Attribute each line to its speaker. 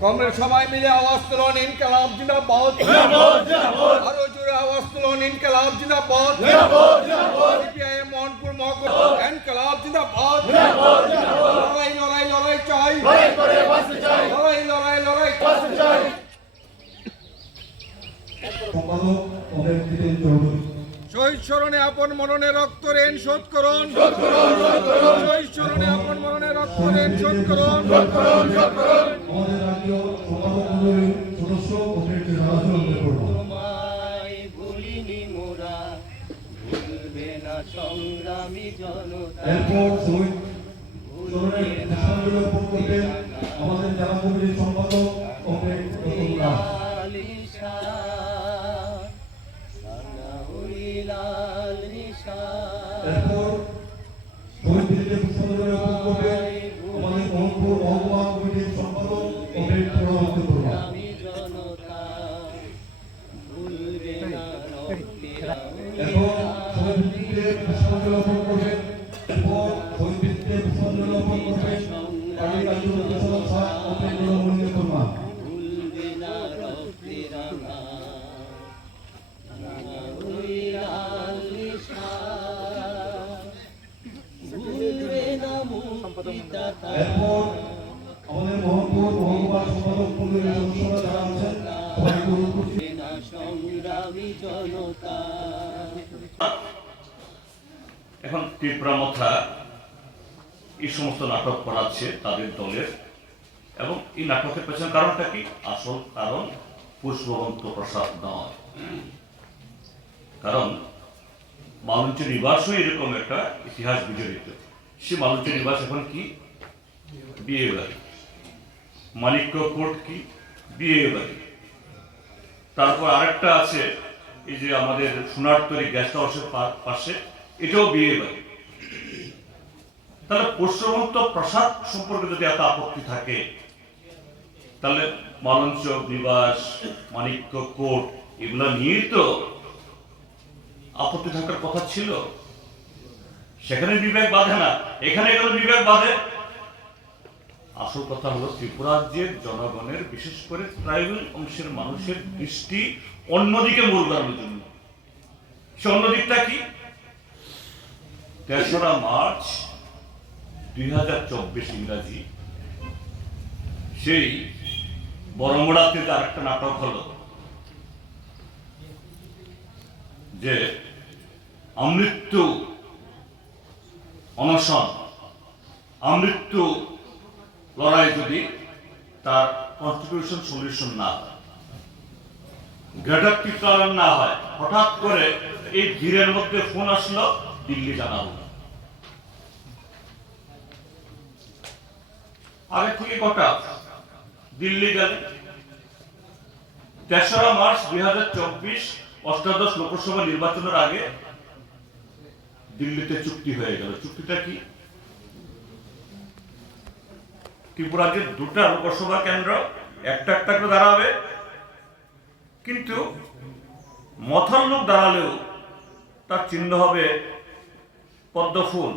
Speaker 1: Comrade সবাই মিলে আওয়াজ তুলুন ইনকালাব জিন্দাবাদ। আরও জোরে আওয়াজ তুলুন ইনকালাব জিন্দাবাদ। সিপিআইএম মোহনপুর মহকুমা ইনকালাব জিন্দাবাদ। লড়াই লড়াই লড়াই চাই। লড়াই লড়াই লড়াই চাই।
Speaker 2: সম্পাদক চৌধুরী।
Speaker 1: শহীদ স্মরণে আপন মরণে রক্ত ঋণ শোধ করুন। শহীদ স্মরণে আপন মরণে রক্ত ঋণ শোধ করুন।
Speaker 2: আমাদের রাজ্য সভাপতির সদস্য অতিরিক্ত রাজনীতি করব
Speaker 3: তোমায় ভুলিনি মোরা ভুলবে না সংগ্রামী জনতা।
Speaker 2: এরপর শহীদ শহীদ দিল্লিতে পুষ্পাঞ্জলি অর্পণ করবেন পার্টি রাজ্য পরিষদ স্যার অনেক রমণীয় কর্মা
Speaker 3: সংগ্রামী জনতা
Speaker 4: এখন তীব্রামথা এই সমস্ত নাটক করাচ্ছে তাদের দলের। এবং এই নাটকের পেছনে কারণটা কি? আসল কারণ পুষ্পবন্ত প্রসাদ নয়। কারণ মালঞ্চ নিবাসও এরকম একটা ইতিহাস বিজড়িত। সে মালঞ্চ নিবাস এখন কি? বিয়ে বাড়ি মানিক্য কোর্ট কি? বিয়ে বাড়ি তারপর আরেকটা আছে, এই যে আমাদের সোনারতরি গেস্ট হাউসের পা- পাশে। এটাও বিয়ে বাড়ি। তাহলে পুষ্পবন্ত প্রসাদ সম্পর্কে যদি এত আপত্তি থাকে, তাহলে মালঞ্চ নিবাস মানিক্য কোর্ট এগুলো নিয়েই তো আপত্তি থাকার কথা ছিল। সেখানে বিবেক বাঁধে না। এখানে এগুলো বিবেক বাঁধে। আসল কথা হলো, ত্রিপুরাজ্যের জনগণের, বিশেষ করে ট্রাইবেল অংশের মানুষের দৃষ্টি অন্যদিকে মূল জন্য। সে অন্যদিকটা কি? তেসরা মার্চ দুই হাজার চব্বিশ ইংরাজি। সেই বরমড়াতে যে আরেকটা নাটক হলো, যে আমৃত্যু অনশন, আমৃত্যু লড়াই যদি তার কনস্টিটিউশন সলিউশন না হয় গ্রেটার না হয়, হঠাৎ করে এই ভিড়ের মধ্যে ফোন আসলো দিল্লি জানা হলো আগে থেকে কটা দিল্লি গেলে তেসরা মার্চ দুই হাজার চব্বিশ অষ্টাদশ লোকসভা নির্বাচনের আগে দিল্লিতে চুক্তি হয়ে গেল। চুক্তিটা কি? ত্রিপুরাতে দুটা লোকসভা কেন্দ্র একটা একটা করে দাঁড়াবে। কিন্তু মথার লোক দাঁড়ালেও তার চিহ্ন হবে পদ্ম ফুল